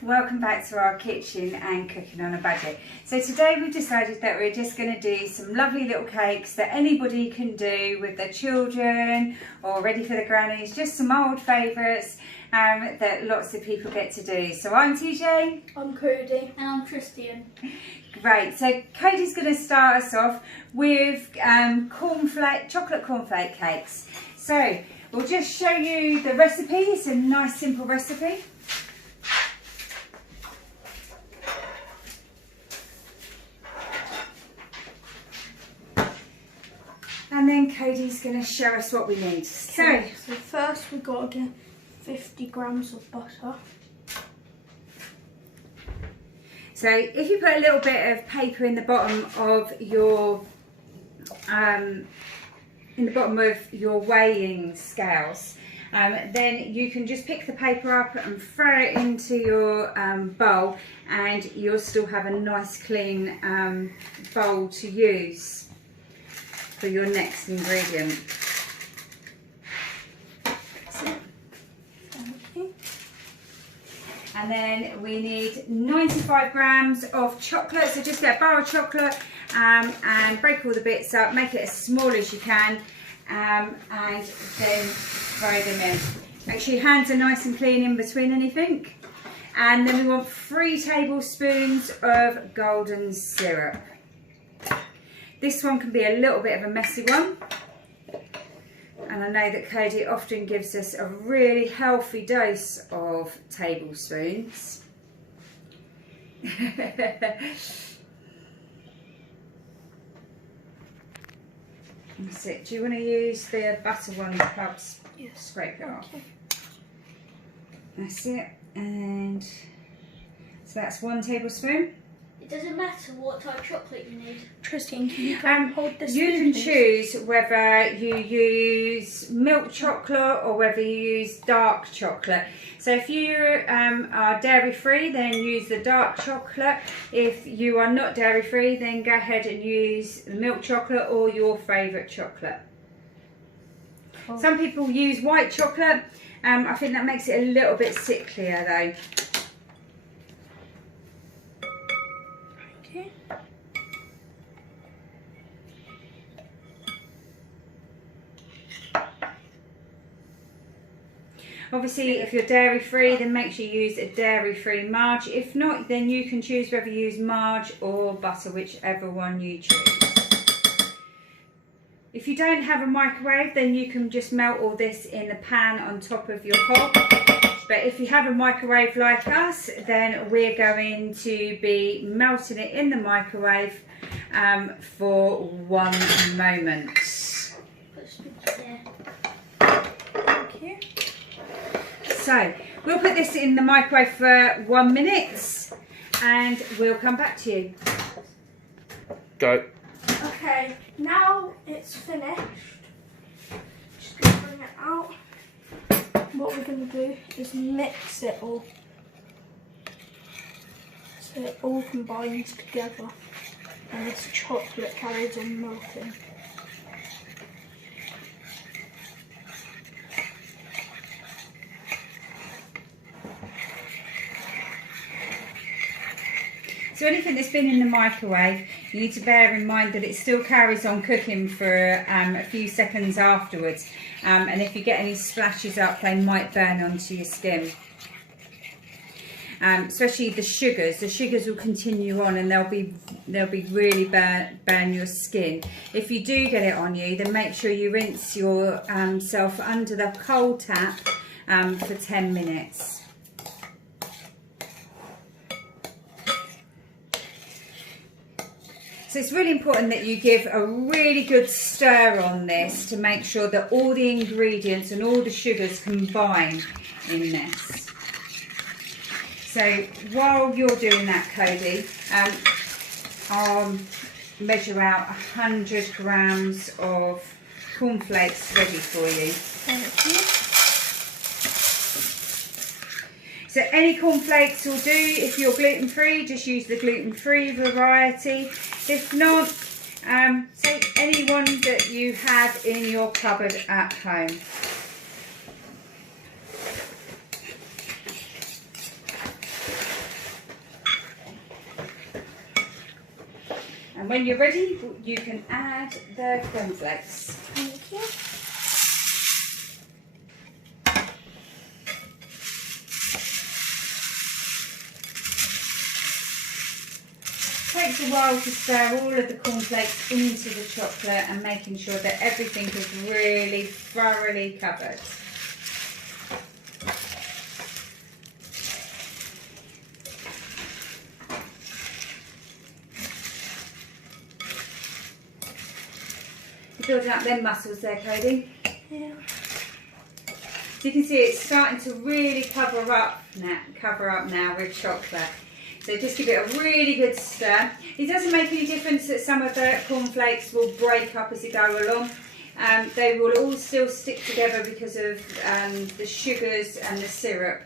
Welcome back to our kitchen and cooking on a budget. So today we've decided that we're just going to do some lovely little cakes that anybody can do with their children or ready for the grannies, just some old favourites that lots of people get to do. So I'm TJ. I'm Cody. And I'm Tristian. Great, so Cody's going to start us off with chocolate cornflake cakes. So we'll just show you the recipe. It's a nice simple recipe. And then Cody's going to show us what we need. So first we've got to get 50 grams of butter. So if you put a little bit of paper in the bottom of your weighing scales, then you can just pick the paper up and throw it into your bowl, and you'll still have a nice clean bowl to use for your next ingredient. And then we need 95 grams of chocolate, so just get a bar of chocolate and break all the bits up, make it as small as you can, and then throw them in. Make sure your hands are nice and clean in between anything. And then we want 3 tablespoons of golden syrup. This one can be a little bit of a messy one, and I know that Cody often gives us a really healthy dose of tablespoons. That's it. Do you want to use the butter one, perhaps? Yes. Scrape it off. That's it. And so that's 1 tablespoon. It doesn't matter what type of chocolate you need. Tristian, can you hold this? You can choose whether you use milk chocolate or whether you use dark chocolate. So if you are dairy free, then use the dark chocolate. If you are not dairy free, then go ahead and use the milk chocolate or your favourite chocolate. Oh. Some people use white chocolate. I think that makes it a little bit sicklier though. Obviously, if you're dairy free, then make sure you use a dairy free marge. If not, then you can choose whether you use marge or butter, whichever one you choose. If you don't have a microwave, then you can just melt all this in the pan on top of your hob. But if you have a microwave like us, then we're going to be melting it in the microwave for 1 moment. Thank you. So we'll put this in the microwave for 1 minute and we'll come back to you. Go. Okay, now it's finished. Just gonna bring it out. What we're gonna do is mix it all so it all combines together and this chocolate carries on melting. So anything that's been in the microwave, you need to bear in mind that it still carries on cooking for a few seconds afterwards. And if you get any splashes up, they might burn onto your skin. Especially the sugars will continue on and they'll be really burn your skin. If you do get it on you, then make sure you rinse yourself under the cold tap for 10 minutes. So it's really important that you give a really good stir on this to make sure that all the ingredients and all the sugars combine in this. So while you're doing that, Cody, I'll measure out 100 grams of cornflakes ready for you. Thank you. So any cornflakes will do. If you're gluten-free, just use the gluten-free variety. If not, take any one that you have in your cupboard at home. And when you're ready, you can add the cornflakes. Thank you. It takes a while to stir all of the cornflakes into the chocolate and making sure that everything is really thoroughly covered. You're building up them muscles there, Cody. Yeah. So you can see it's starting to really cover up now with chocolate. So just give it a really good stir. It doesn't make any difference that some of the cornflakes will break up as you go along. They will all still stick together because of the sugars and the syrup.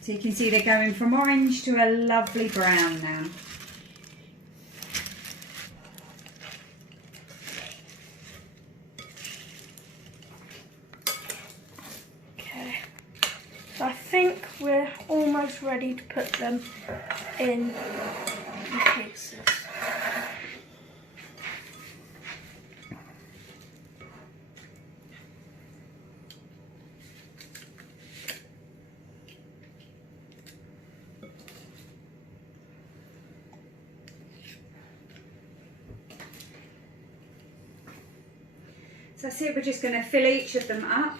So you can see they're going from orange to a lovely brown now. So I think we're almost ready to put them in the cases. So that's it, we're just going to fill each of them up.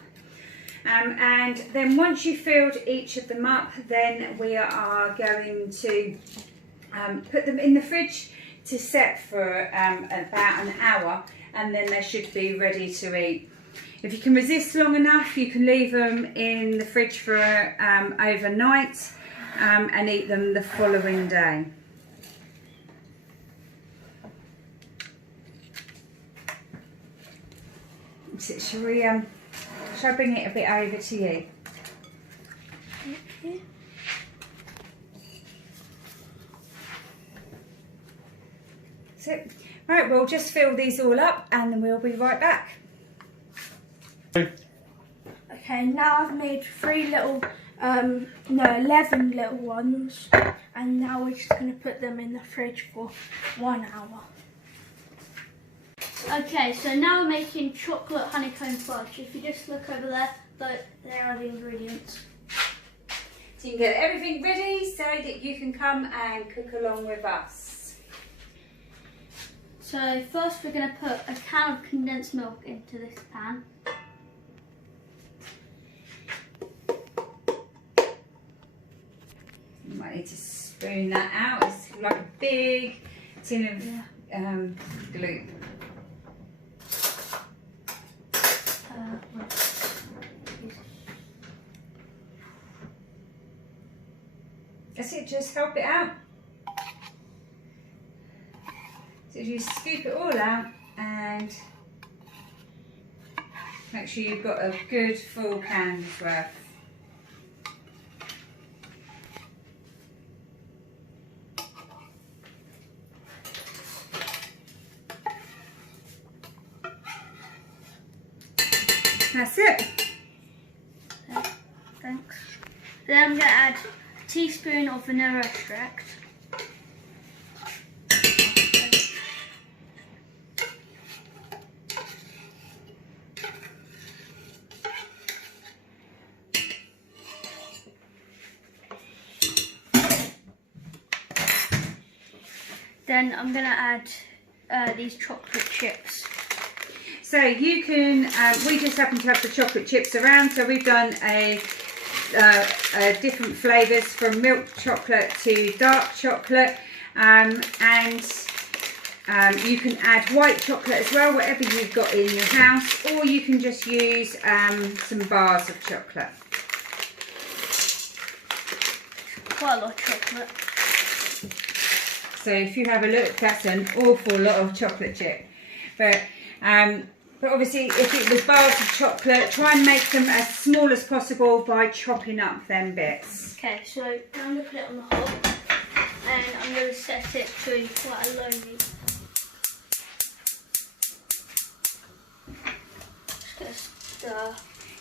And then once you've filled each of them up, then we are going to put them in the fridge to set for about an hour, and then they should be ready to eat. If you can resist long enough, you can leave them in the fridge for overnight and eat them the following day. So shall I bring it a bit over to you? Okay. So, right, we'll just fill these all up and then we'll be right back. Okay, now I've made 11 little ones, and now we're just going to put them in the fridge for 1 hour. Okay, so now we're making chocolate honeycomb fudge. If you just look over there, there are the ingredients. So you can get everything ready so that you can come and cook along with us. So first we're going to put a can of condensed milk into this pan. You might need to spoon that out. It's like a big tin of glue. That's it, just help it out. So you scoop it all out and make sure you've got a good full can's worth. That's it. Thanks. Then I'm going to add a teaspoon of vanilla extract. Then I'm going to add these chocolate chips. So you can, we just happen to have the chocolate chips around, so we've done a different flavours from milk chocolate to dark chocolate, and you can add white chocolate as well, whatever you've got in your house, or you can just use some bars of chocolate. Quite a lot of chocolate. So if you have a look, that's an awful lot of chocolate chip. But obviously if it was bars of chocolate, try and make them as small as possible by chopping up them bits. Okay, so now I'm going to put it on the hob and I'm going to set it to quite a low heat. Just going to stir.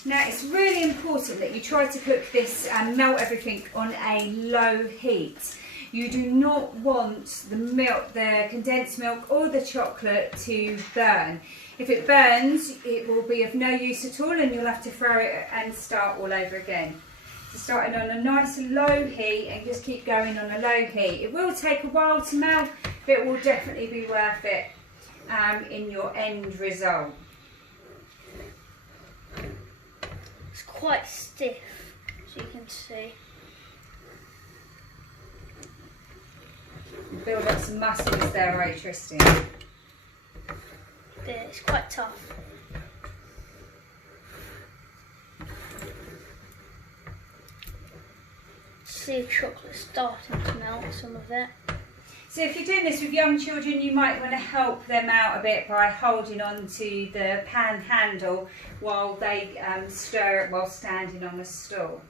Now it's really important that you try to cook this and melt everything on a low heat. You do not want the milk, the condensed milk or the chocolate to burn. If it burns, it will be of no use at all and you'll have to throw it and start all over again. So starting on a nice low heat and just keep going on a low heat. It will take a while to melt, but it will definitely be worth it in your end result. It's quite stiff, as you can see. Build up some muscles there, right, Tristian? But it's quite tough. See the chocolate starting to melt, some of it. So if you're doing this with young children, you might want to help them out a bit by holding on to the pan handle while they stir it while standing on a stool.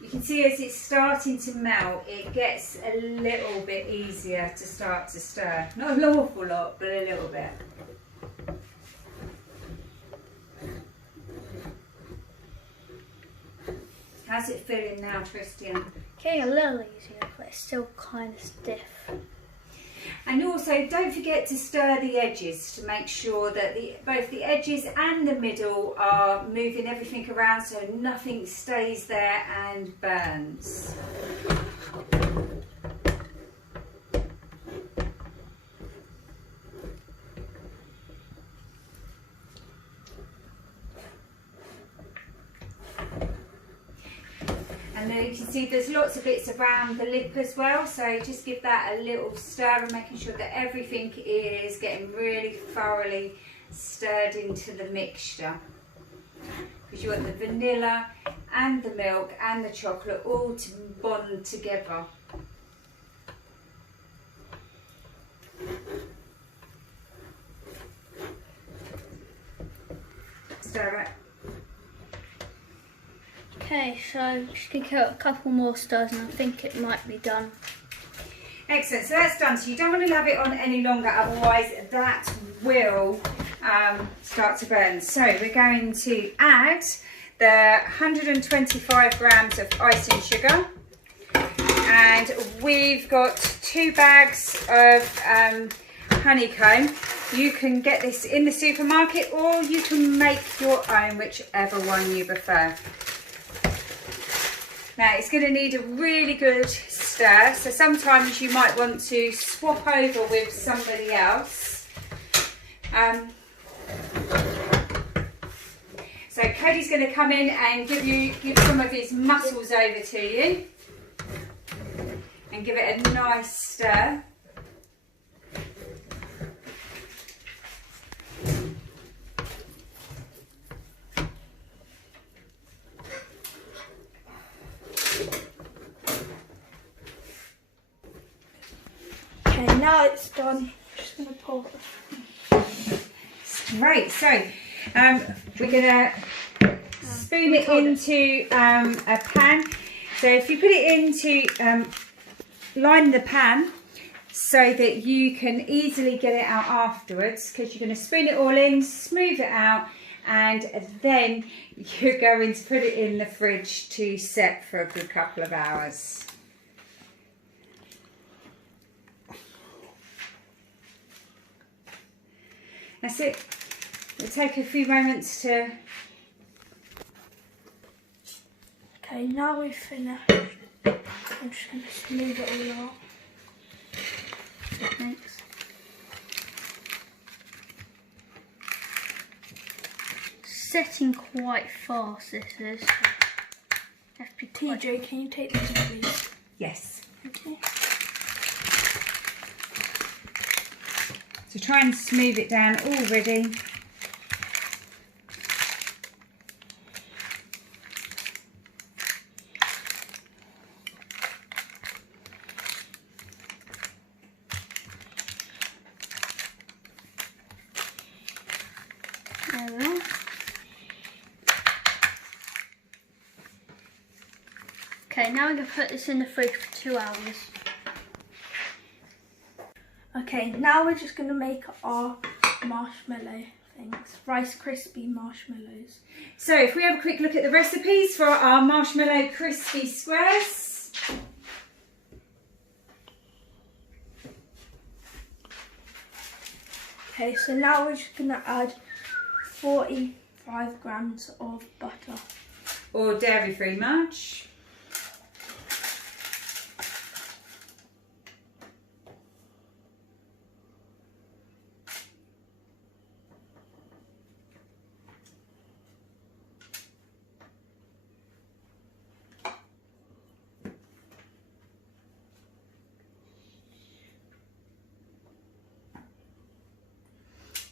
You can see as it's starting to melt, it gets a little bit easier to start to stir. Not an awful lot, but a little bit. How's it feeling now, Tristian? Getting a little easier, but it's still kind of stiff. And also, don't forget to stir the edges to make sure that both the edges and the middle are moving everything around so nothing stays there and burns. And then you can see there's lots of bits around the lip as well, so just give that a little stir and making sure that everything is getting really thoroughly stirred into the mixture. Because you want the vanilla and the milk and the chocolate all to bond together. Stir it. Okay, so just going to give it a couple more stirs and I think it might be done. Excellent, so that's done. So you don't want to have it on any longer, otherwise that will start to burn. So we're going to add the 125 grams of icing sugar. And we've got 2 bags of honeycomb. You can get this in the supermarket or you can make your own, whichever one you prefer. Now it's going to need a really good stir, so sometimes you might want to swap over with somebody else. So Cody's going to come in and give some of his muscles over to you and give it a nice stir. Okay, now it's done. I'm just going to pour it. Great, so we're going to spoon it into a pan. So if you put it into, line the pan so that you can easily get it out afterwards, because you're going to spoon it all in, smooth it out, and then you're going to put it in the fridge to set for a good couple of hours. That's it. It'll take a few moments to... Okay, now we've finished. I'm just going to smooth it all out. Thanks. Setting quite fast, this is. Have to be quite... TJ, can you take this please? Yes. Okay. So try and smooth it down already. There we are. Okay, now I'm going to put this in the fridge for 2 hours. Okay, now we're just going to make our marshmallow things. Rice Krispie marshmallows. So if we have a quick look at the recipes for our marshmallow crispy squares. Okay, so now we're just going to add 45 grams of butter. Or dairy-free much.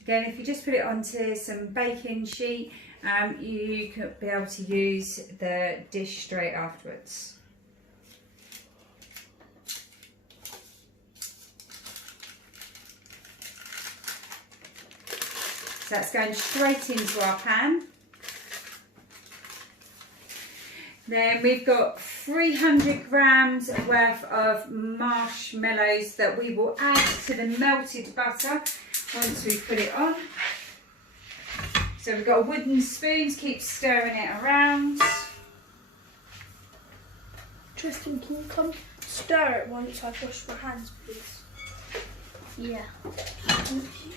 Again, if you just put it onto some baking sheet, you could be able to use the dish straight afterwards. So that's going straight into our pan. Then we've got 300 grams worth of marshmallows that we will add to the melted butter once we put it on. So we've got a wooden spoon to keep stirring it around. Tristan, can you come stir it once I've washed my hands, please? Yeah. Thank you.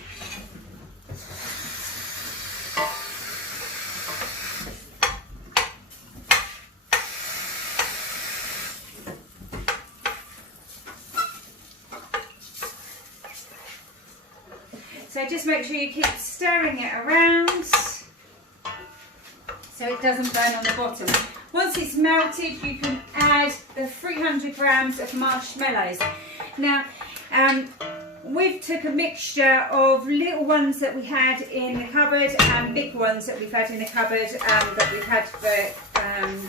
So just make sure you keep stirring it around so it doesn't burn on the bottom. Once it's melted, you can add the 300 grams of marshmallows. Now, we've took a mixture of little ones that we had in the cupboard and big ones that we've had in the cupboard that we've had for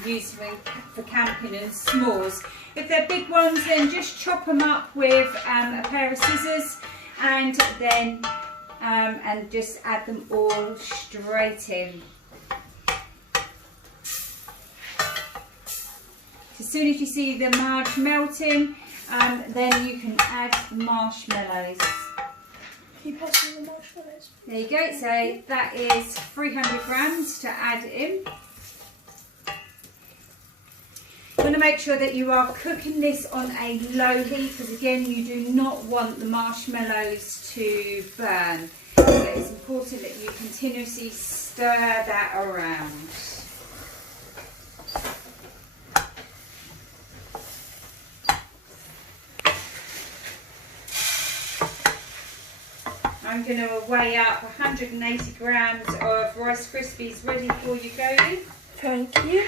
use for camping and s'mores. If they're big ones, then just chop them up with a pair of scissors and then and just add them all straight in. As soon as you see the marge melting, then you can add marshmallows. Can you pass me the marshmallows? There you go, so that is 300 grams to add in. You want to make sure that you are cooking this on a low heat because again you do not want the marshmallows to burn. So it's important that you continuously stir that around. I'm going to weigh up 180 grams of Rice Krispies ready for you, Cody. Thank you.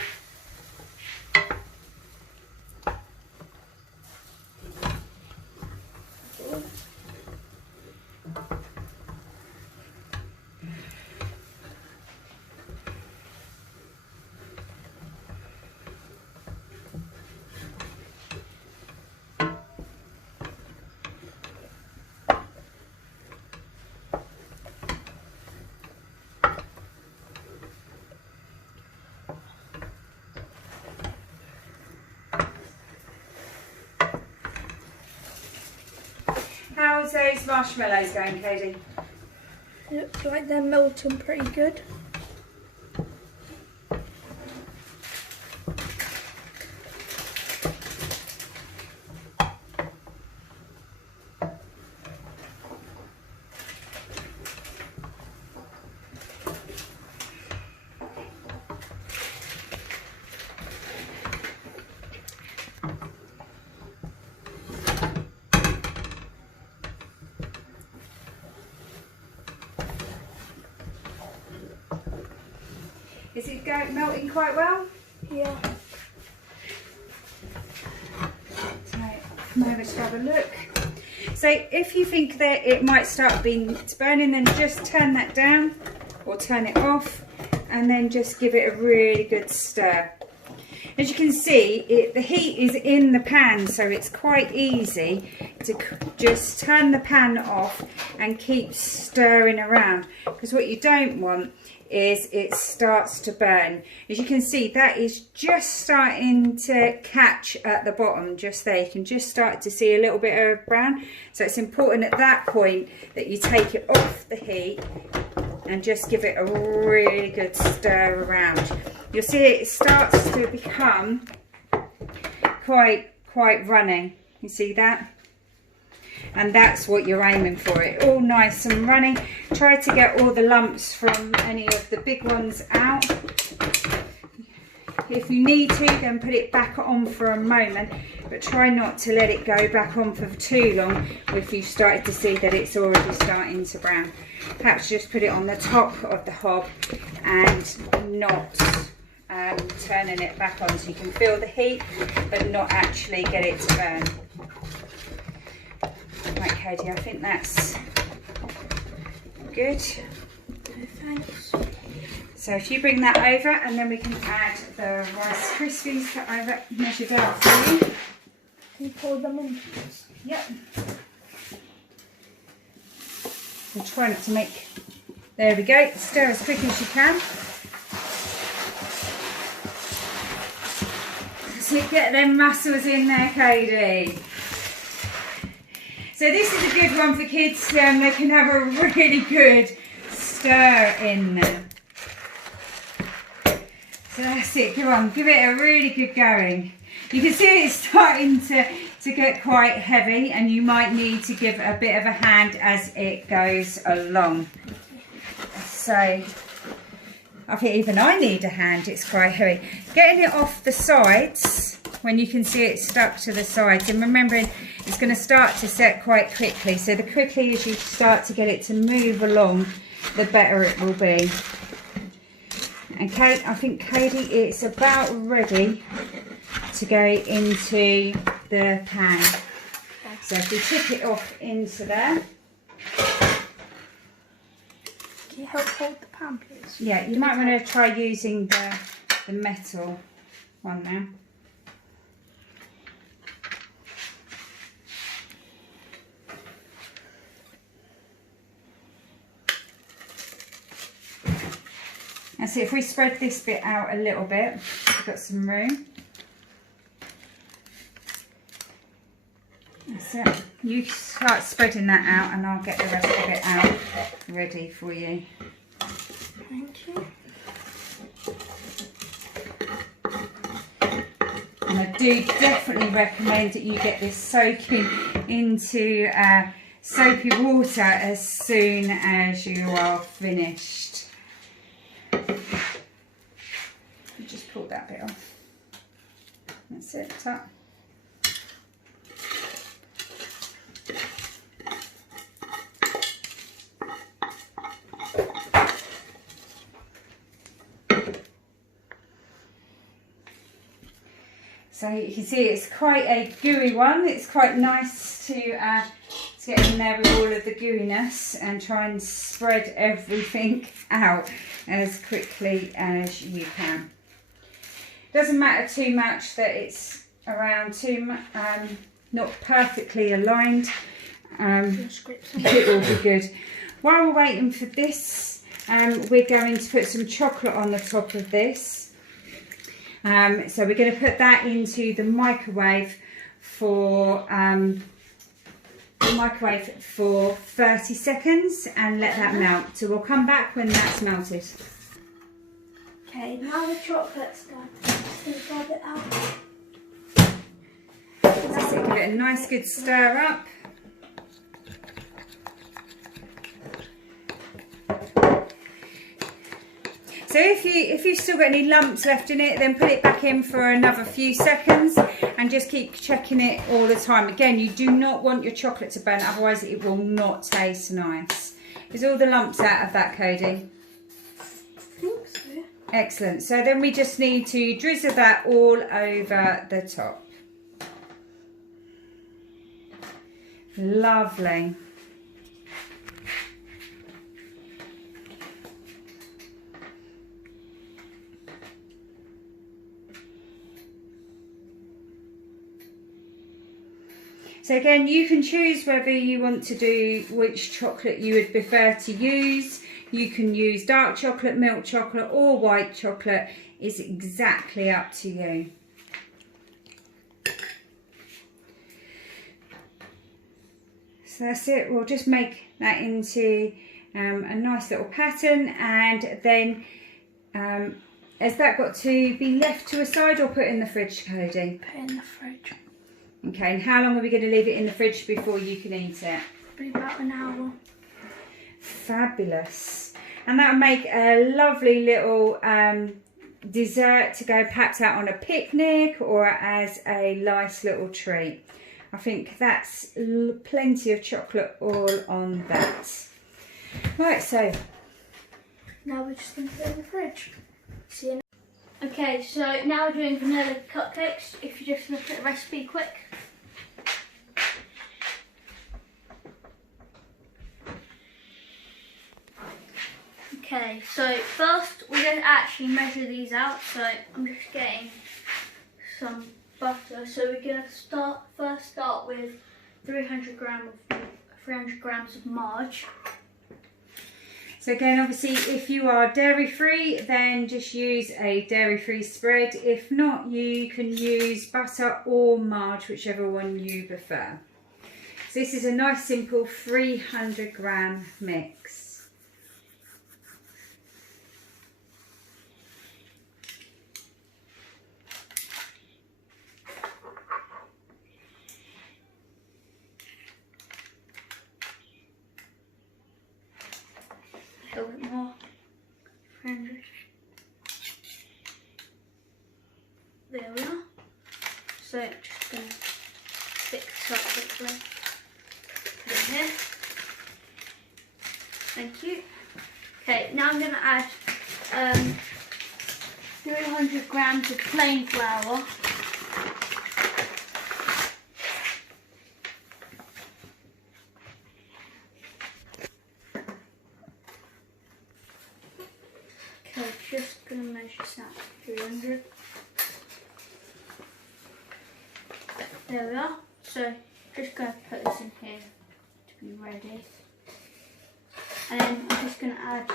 How's those marshmallows going, Cody? Looks like they're melting pretty good. Is it melting quite well? Yeah. So come over to have a look. So if you think that it might start burning, then just turn that down or turn it off and then just give it a really good stir. As you can see, the heat is in the pan, so it's quite easy to just turn the pan off and keep stirring around, because what you don't want is it starts to burn. As you can see, that is just starting to catch at the bottom, just there. You can just start to see a little bit of brown. So it's important at that point that you take it off the heat and just give it a really good stir around. You'll see it starts to become quite runny. You see that? And that's what you're aiming for, it all nice and runny. Try to get all the lumps from any of the big ones out. If you need to, then put it back on for a moment, but try not to let it go back on for too long if you've started to see that it's already starting to brown. Perhaps just put it on the top of the hob and not turning it back on, so you can feel the heat but not actually get it to burn. Right, Cody, I think that's good. Thanks. So if you bring that over, and then we can add the Rice Krispies that I've measured out for you. Can you pour them in, please? Yep. We'll try not to make, there we go, stir as quick as you can. So get them muscles in there, Cody. So this is a good one for kids. They can have a really good stir in there. So that's it, come on, give it a really good going. You can see it's starting to get quite heavy, and you might need to give a bit of a hand as it goes along. So I think even I need a hand, it's quite heavy. Getting it off the sides, when you can see it stuck to the sides, and remembering it's going to start to set quite quickly, so the quickly as you start to get it to move along, the better it will be. And Kate, I think Cody, it's about ready to go into the pan. So if we tip it off into there. Can you help hold the pan, please? Yeah, you might want to try using the metal one now. And see, if we spread this bit out a little bit, we've got some room. That's it. You start spreading that out and I'll get the rest of it out ready for you. Thank you. And I do definitely recommend that you get this soaking into soapy water as soon as you are finished. You just pull that bit off. That's it, top. So you can see it's quite a gooey one. It's quite nice to get in there with all of the gooiness and try and spread everything out as quickly as you can. Doesn't matter too much that it's around not perfectly aligned. It will be good. While we're waiting for this, we're going to put some chocolate on the top of this. So we're going to put that into the microwave for 30 seconds and let that melt. So we'll come back when that's melted. Okay, now the chocolate's done. Just gonna grab it out. So give it a nice good stir up. So if you've still got any lumps left in it, then put it back in for another few seconds and just keep checking it all the time. Again, you do not want your chocolate to burn, otherwise it will not taste nice. Is all the lumps out of that, Cody? I think so. Excellent. So then we just need to drizzle that all over the top. Lovely. So again, you can choose whether you want to do which chocolate you would prefer to use. You can use dark chocolate, milk chocolate or white chocolate. It's exactly up to you. So that's it. We'll just make that into a nice little pattern, and then has that got to be left to a side or put in the fridge, Cody? Put it in the fridge. Okay, and how long are we going to leave it in the fridge before you can eat it? Probably about an hour. Fabulous. And that'll make a lovely little dessert to go perhaps out on a picnic or as a nice little treat. I think that's plenty of chocolate all on that. Right, so Now we're just going to put it in the fridge. See you. Okay, so now we're doing vanilla cupcakes. If you just look at the recipe quick. Okay, so first we're going to actually measure these out. So I'm just getting some butter. So we're going to first start with 300 grams of marge. So again, obviously, if you are dairy-free, then just use a dairy-free spread. If not, you can use butter or marge, whichever one you prefer. So this is a nice, simple 300-gram mix. A little bit more. 300. There we are. So I'm just going to stick this up quickly. Put it here. Thank you. Okay, now I'm going to add 300 grams of plain flour. Okay, just going to measure that 300. There we are. So just going to put this in here to be ready. And then I'm just going to add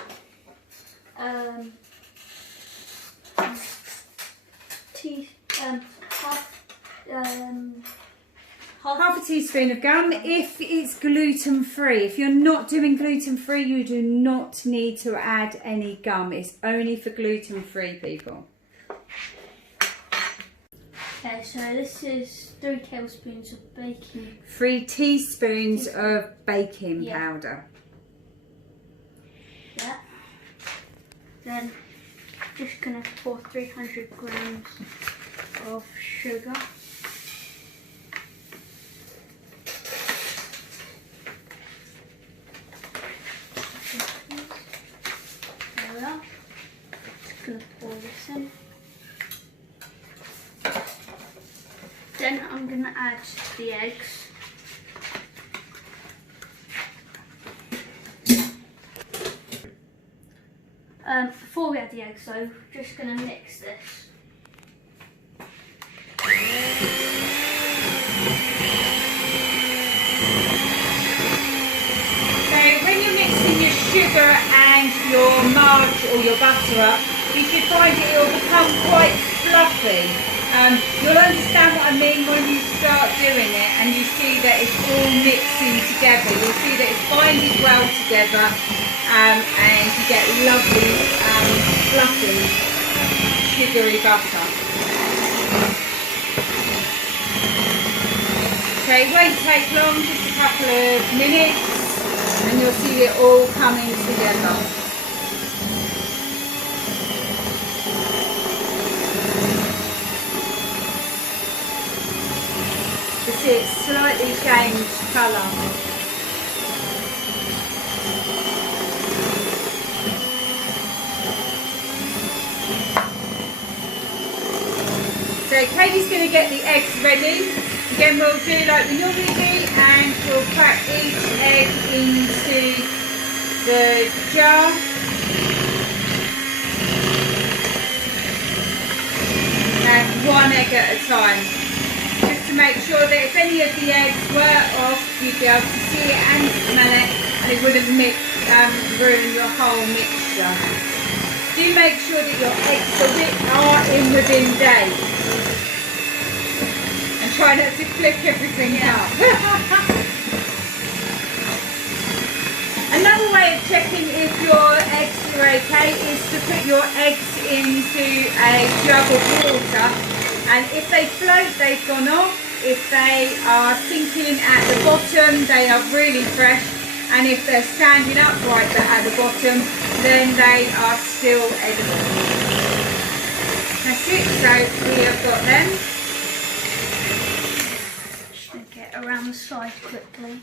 Half a teaspoon of gum if it's gluten-free. If you're not doing gluten-free, you do not need to add any gum. It's only for gluten-free people. Okay, so this is 3 tablespoons of baking. 3 teaspoons of baking powder. Yeah. Then just gonna pour 300 grams of sugar. There we are. Just gonna pour this in. Then I'm gonna add the eggs. Before we add the eggs though, just going to mix this. So when you're mixing your sugar and your marge or your butter up, you should find it will become quite fluffy. You'll understand what I mean when you start doing it and you see that it's all mixing together. You'll see that it's binding well together. And you get lovely fluffy sugary butter. So it won't take long, just a couple of minutes, and you'll see it all coming together. You see it's slightly changed colour. So Katie's going to get the eggs ready. Again, we'll do like we normally do, and we'll crack each egg into the jar. And 1 egg at a time. Just to make sure that if any of the eggs were off, you'd be able to see it and smell it, and it wouldn't ruin your whole mixture. Do make sure that your eggs are in within days. And try not to click everything up. Another way of checking if your eggs are okay is to put your eggs into a jug of water, and if they float, they've gone off. If they are sinking at the bottom, they are really fresh, and if they're standing upright but at the bottom, then they are still edible. That's it, so we have got them. Just going to get around the side quickly.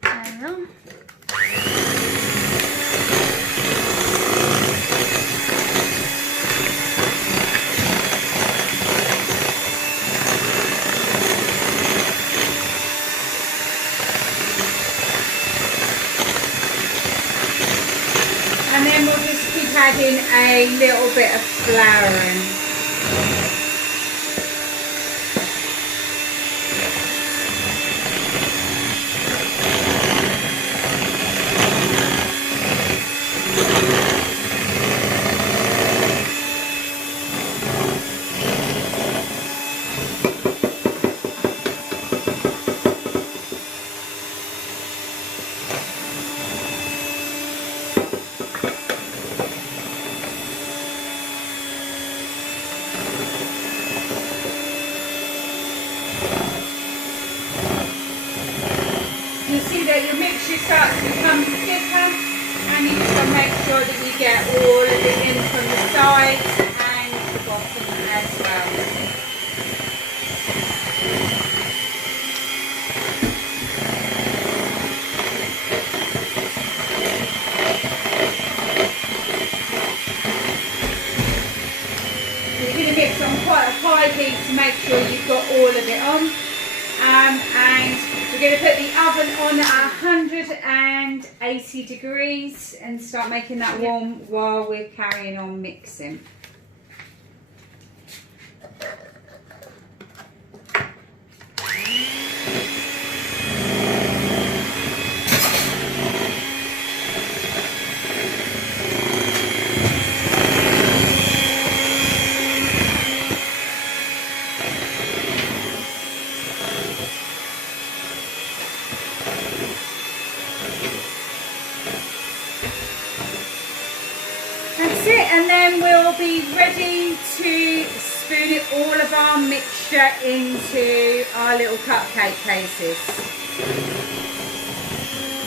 There we go. And then we'll just keep adding a little bit of flour in. You see that your mixture starts to become thicker, and you just want to make sure that you get all of it in from the sides and the bottom as well. You're going to mix on quite a high heat to make sure you've got all of it on. And we're going to put the oven on at 180 degrees and start making that warm while we're carrying on mixing. That's it, and then we'll be ready to spoon all of our mixture into our little cupcake cases.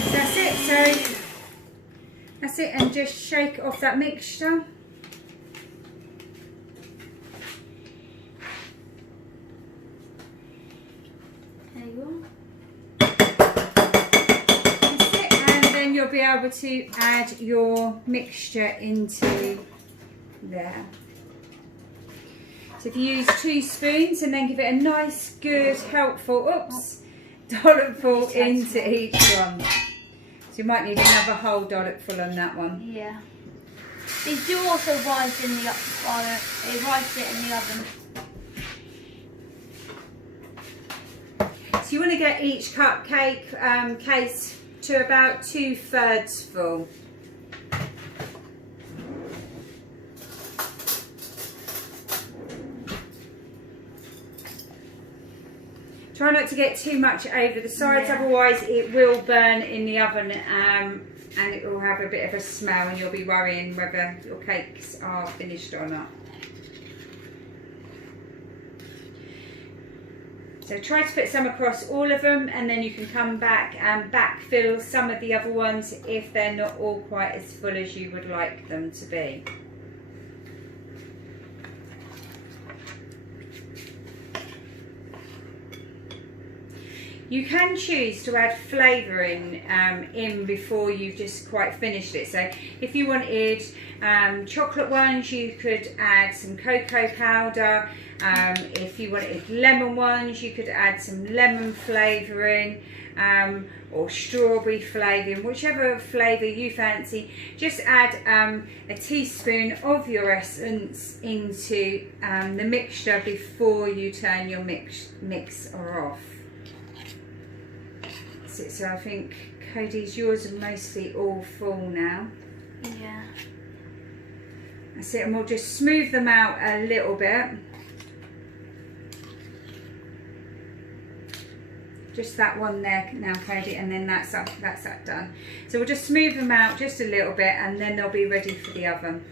So that's it, so that's it, and just shake off that mixture. There you go. You'll be able to add your mixture into there. So if you use 2 spoons and then give it a nice, good, helpful, dollopful into each one. So you might need another whole dollopful on that one. Yeah. These do also rise in the oven. They rise it in the oven. So you want to get each cupcake case to about 2/3 full. Try not to get too much over the sides, otherwise it will burn in the oven and it will have a bit of a smell and you'll be worrying whether your cakes are finished or not. So try to put some across all of them, and then you can come back and backfill some of the other ones if they're not all quite as full as you would like them to be. You can choose to add flavouring in before you've just quite finished it. So if you wanted chocolate ones, you could add some cocoa powder. If you wanted lemon ones, you could add some lemon flavouring. Or strawberry flavouring, whichever flavour you fancy. Just add a teaspoon of your essence into the mixture before you turn your mixer off. So I think, Cody's, yours are mostly all full now. Yeah. That's it, and we'll just smooth them out a little bit. Just that one there now, Cody, and then that's that done. So we'll just smooth them out just a little bit, and then they'll be ready for the oven.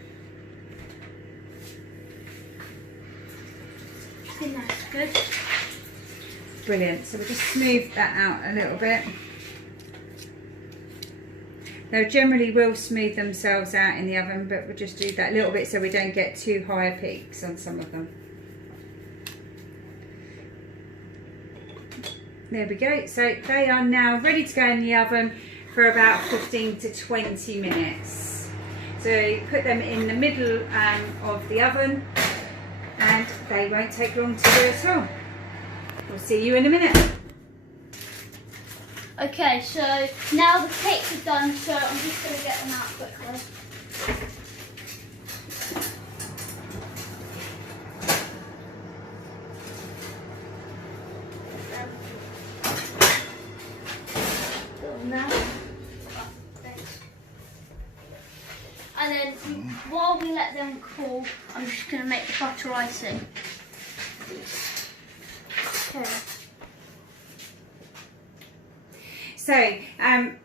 I think that's good. Brilliant. So we'll just smooth that out a little bit. They generally will smooth themselves out in the oven, but we'll just do that a little bit so we don't get too high peaks on some of them. There we go. So they are now ready to go in the oven for about 15 to 20 minutes. So put them in the middle of the oven, and they won't take long to do at all. We'll see you in a minute. Okay, so now the cakes are done, so I'm just going to get them out quickly. And then while we let them cool, I'm just going to make the butter icing. Okay.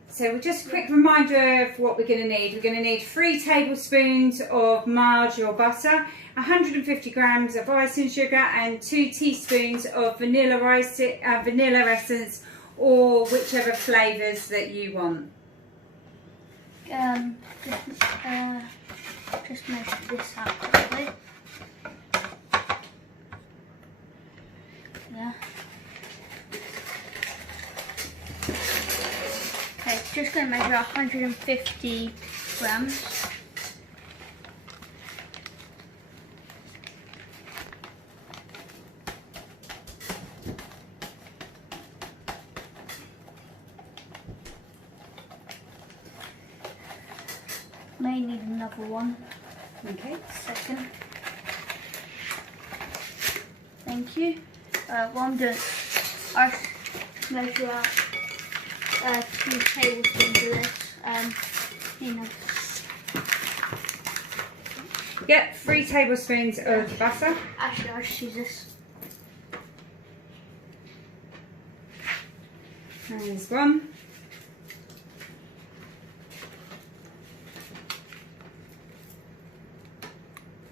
So just a quick reminder of what we're going to need. We're going to need 3 tablespoons of margarine or butter, 150 grams of icing sugar, and 2 teaspoons of vanilla essence, or whichever flavours that you want. Just measure this out quickly. Yeah. Okay, just going to measure 150 grams. May need another one. Okay. Second. Thank you. What I'm doing, I measure out 2 tablespoons of this. You know. Yep, 3 tablespoons of butter. Actually, I'll just use this. There's 1.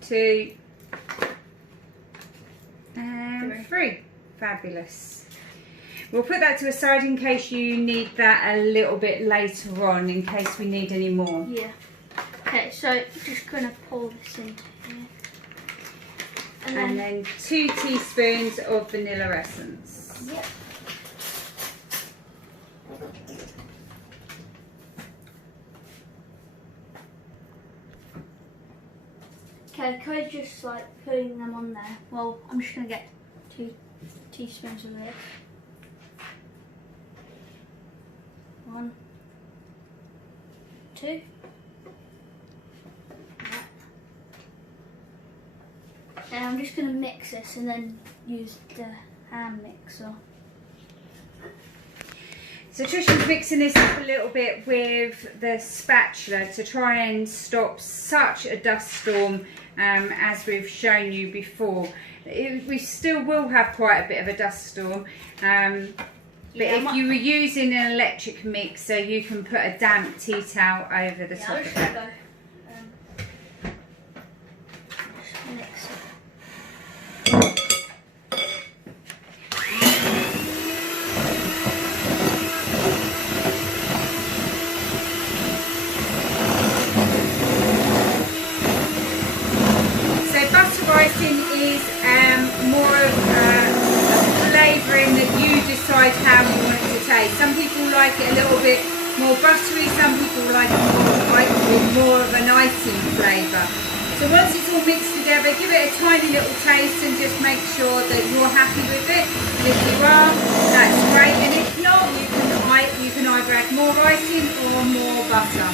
2 and 3. Fabulous. We'll put that to a side in case you need that a little bit later on, in case we need any more. Yeah. Okay, so just gonna pour this in here. And then 2 teaspoons of vanilla essence. Yep. Okay, Cody's just like putting them on there. Well, I'm just gonna get 2 teaspoons of this. 1, 2. And I'm just gonna mix this and then use the hand mixer. So Tristian's mixing this up a little bit with the spatula to try and stop such a dust storm as we've shown you before. We still will have quite a bit of a dust storm, but if you were using an electric mixer, you can put a damp tea towel over the top of it. Just mix it. Is more of a flavouring that you decide how you want taste. Some people like it a little bit more buttery, some people like it with more of an icing flavour. So once it's all mixed together, give it a tiny little taste and just make sure that you're happy with it. If you are, that's great, and if not, you can either add more icing or more butter.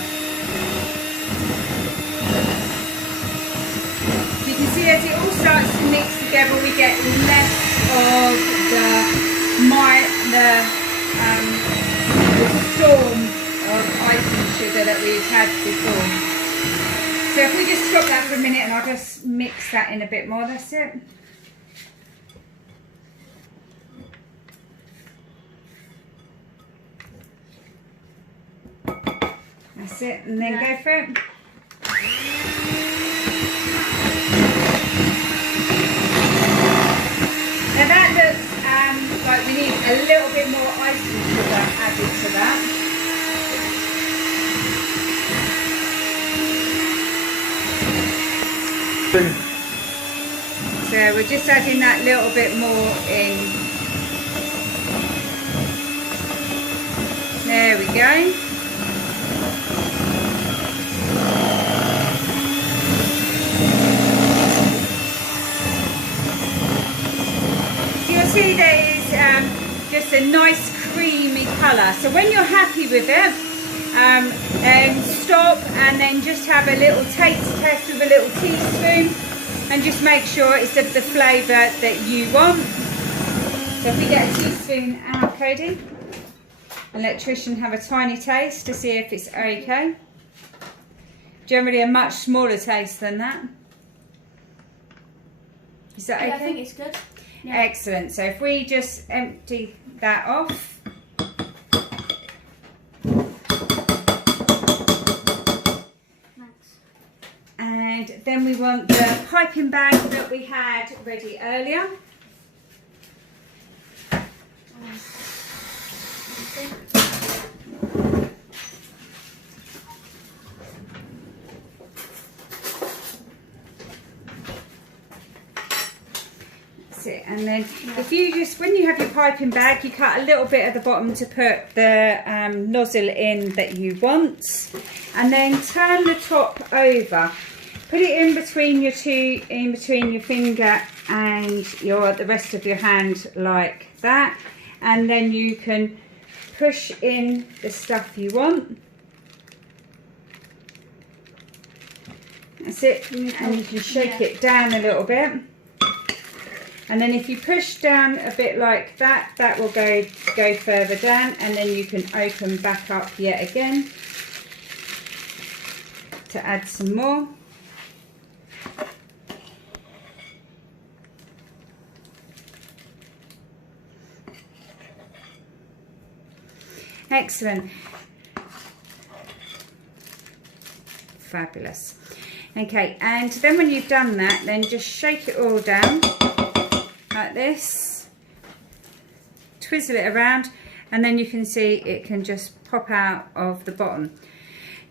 You can see as it all starts to mix together, we get less of the storm of icing sugar that we've had before. So if we just stop that for a minute and I'll just mix that in a bit more, that's it. That's it, and then go for it. Now that looks like we need a little bit more icing sugar added to that. So we're just adding that little bit more in. There we go. So you'll see there is just a nice creamy colour. So when you're happy with it, then stop and then just have a little taste test with a little teaspoon and just make sure it's of the flavour that you want. So if we get a teaspoon out, Cody, and let Tristian have a tiny taste to see if it's okay. Generally a much smaller taste than that. Is that okay? Yeah, I think it's good. Yeah. Excellent. So if we just empty that off. And then we want the piping bag that we had ready earlier. That's it. And then if you just, when you have your piping bag, you cut a little bit at the bottom to put the nozzle in that you want. And then turn the top over. Put it in between your finger and the rest of your hand like that, and then you can push in the stuff you want. That's it, and you can shake it down a little bit. And then if you push down a bit like that, that will go further down, and then you can open back up yet again to add some more. Excellent. Fabulous. Okay, and then when you've done that, then just shake it all down like this. Twizzle it around, and then you can see it can just pop out of the bottom.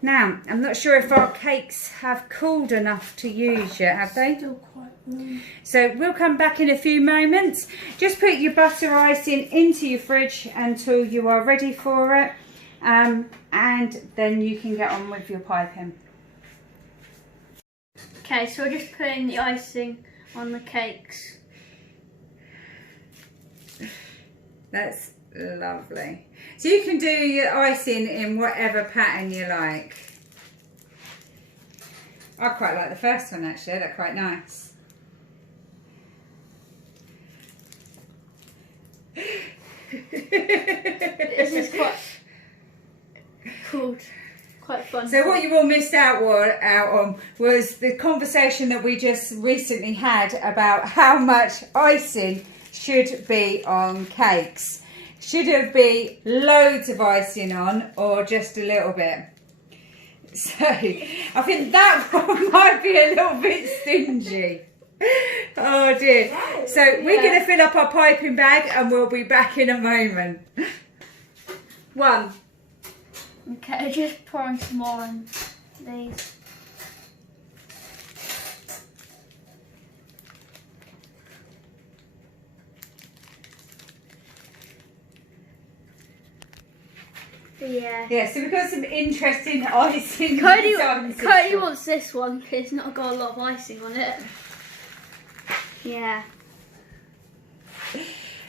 Now, I'm not sure if our cakes have cooled enough to use yet, have they? Still quite warm. So we'll come back in a few moments. Just put your butter icing into your fridge until you are ready for it, and then you can get on with your piping. Okay, so we're just putting the icing on the cakes. That's lovely. So you can do your icing in whatever pattern you like. I quite like the first one actually, they're quite nice. This is quite cool, quite fun. So what you all missed out on was the conversation that we just recently had about how much icing should be on cakes. Should it be loads of icing on or just a little bit? So I think that one might be a little bit stingy. Oh dear. So we're going to fill up our piping bag and we'll be back in a moment. One. Okay, just pouring some more in these. Yeah. Yeah, so we've got some interesting icing. Cody designs. wants this one because it's not got a lot of icing on it. Yeah.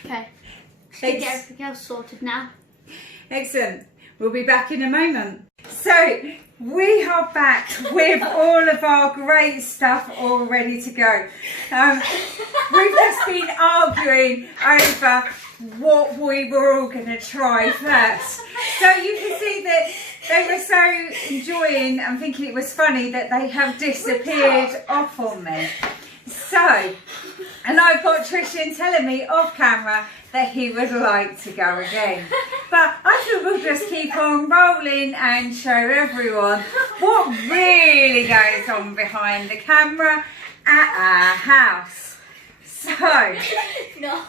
Okay. Just gonna get everything else sorted now. Excellent. We'll be back in a moment. So we are back with all of our great stuff all ready to go. We've just been arguing over what we were all going to try first. So you can see that they were so enjoying and thinking it was funny that they have disappeared off on me. So, and I've got Tristian telling me off camera that he would like to go again. But I think we'll just keep on rolling and show everyone what really goes on behind the camera at our house. So, No.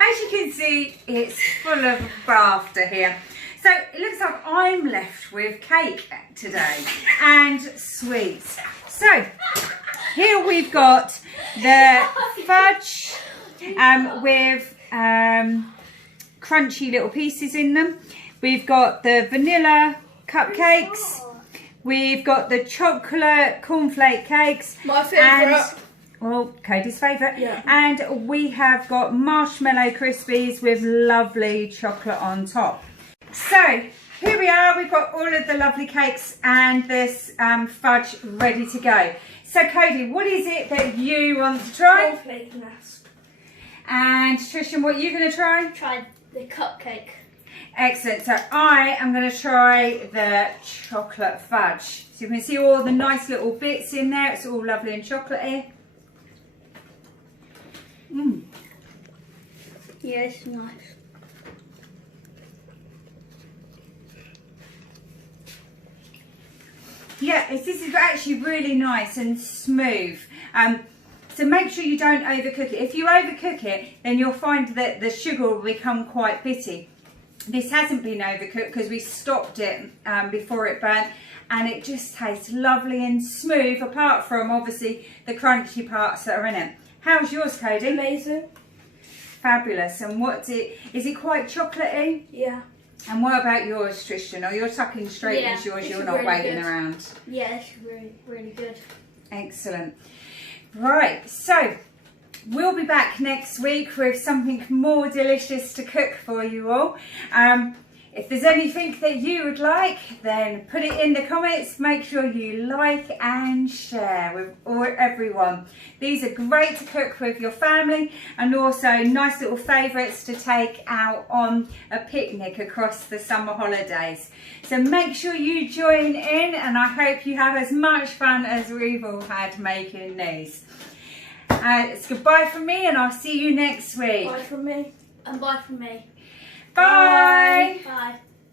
as you can see, it's full of laughter here. So it looks like I'm left with cake today and sweets. So here we've got the fudge with crunchy little pieces in them. We've got the vanilla cupcakes. We've got the chocolate cornflake cakes. My favourite. Well, Cody's favourite. Yeah. And we have got marshmallow Krispies with lovely chocolate on top. So here we are, we've got all of the lovely cakes and this fudge ready to go. So Cody, what is it that you want to try? Cornflake nest. And Tristian, what are you going to try? Try the cupcake. Excellent. So I am going to try the chocolate fudge. So you can see all the nice little bits in there. It's all lovely and chocolatey. Yeah, it's nice. Yeah, this is actually really nice and smooth. So make sure you don't overcook it. If you overcook it, then you'll find that the sugar will become quite bitty. This hasn't been overcooked because we stopped it before it burnt, and it just tastes lovely and smooth, apart from obviously the crunchy parts that are in it. How's yours, Cody? Amazing. Fabulous. And what's it? Is it quite chocolatey? Yeah. And what about yours, Tristian? Or you're tucking straight Yeah, into yours, this you're is not really waiting good. around. Yeah, it's really, really good. Excellent. Right, so we'll be back next week with something more delicious to cook for you all. If there's anything that you would like, then put it in the comments. Make sure you like and share with everyone. These are great to cook with your family, and also nice little favourites to take out on a picnic across the summer holidays. So make sure you join in, and I hope you have as much fun as we've all had making these. It's goodbye from me, and I'll see you next week. Bye from me. And bye from me. Bye. Bye.